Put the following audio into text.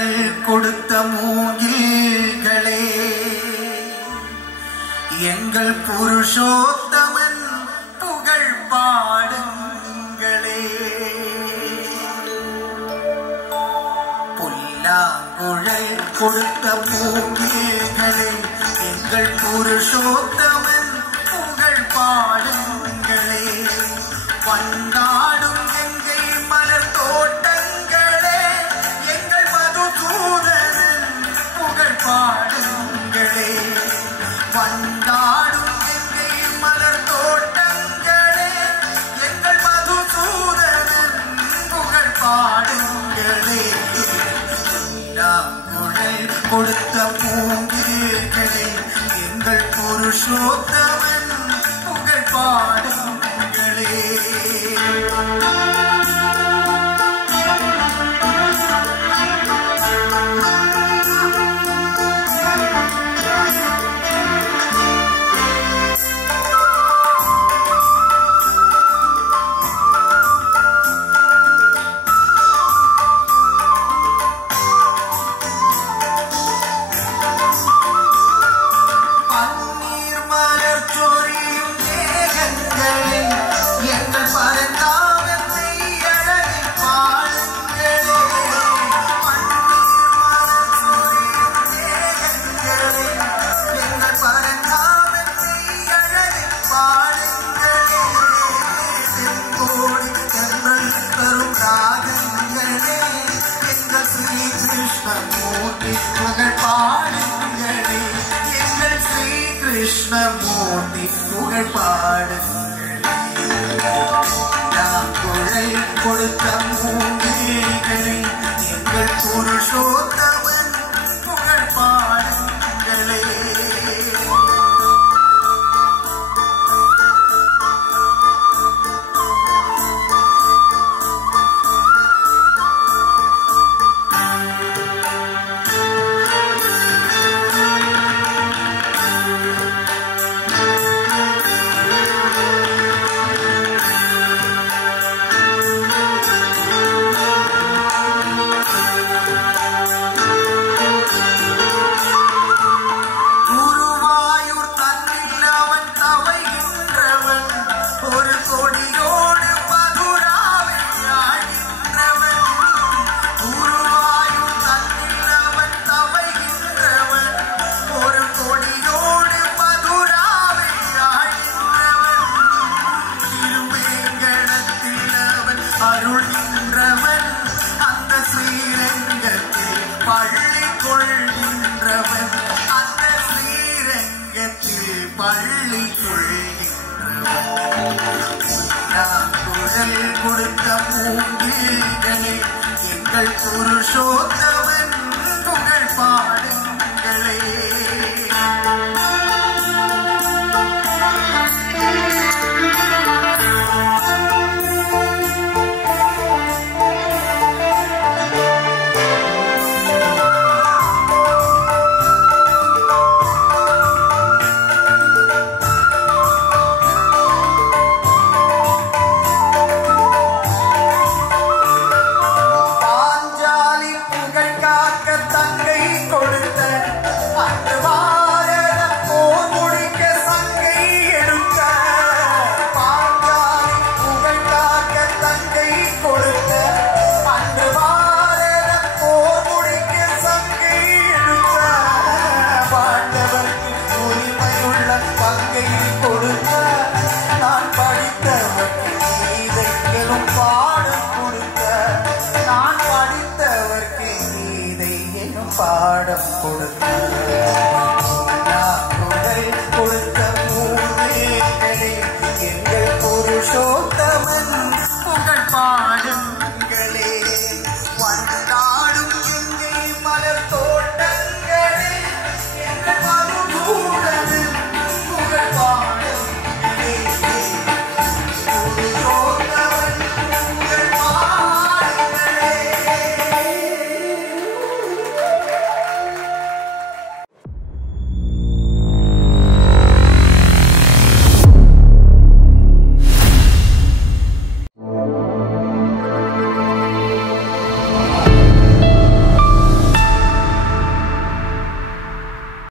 குரல் கொடுத்த மூங்கில்களே, எங்கள் புருஷோத்தமன் புகழ் பாடுங்களே. புல்லாங்குழல் கொடுத்த மூங்கில்களே, எங்கள் புருஷோத்தமன் புகழ் பாடுங்களே. வந்தாடும் எங்கை மலர் தோட்டங்களே, எங்கள் மதுசூதனன் புகழ் பாடுங்களே. வந்தாடும் எங்கை மலர் தோட்டங்களே, எங்கள் மதுசூதனன் புகழ் பாடுங்களே. குழல் கொடுத்த மூங்கில்களே, எங்கள் புருஷோத்தமன் புகழ் பாடுங்களே. கிருஷ்ணமூர்த்தி புகழ் பாடுங்களே. குரல் கொடுத்த மூங்கில்களே, எங்கள் புருஷோத்தமன் புகழ் பாடுங்களே. குரல் கொடுத்த மூங்கில்களே, எங்கள் புருஷோத்தமன் புகழ் பாடுங்களே. பாடம் கொடுத்த குரல் கொடுத்த மூங்கில்களே,